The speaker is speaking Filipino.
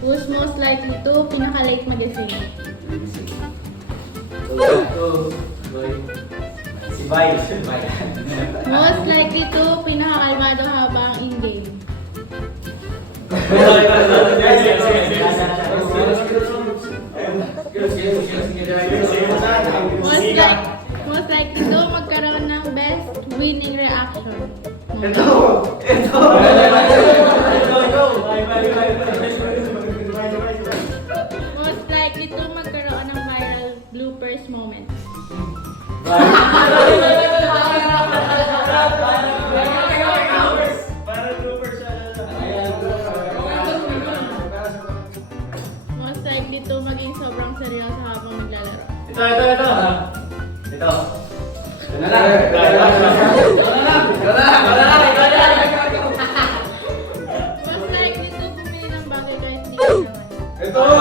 Who's most likely to pinaka-late magising? Si Bay. Most likely to pinaka-kalmado habang in-game? Most likely to magkaroon ng best winning reaction? Most likely to magkaroon ng viral bloopers moment? Most likely to maging sobrang seryoso habang naglalaro? Ito. Most likely to bumili ng bagay kahit hindi mo naman? Ito.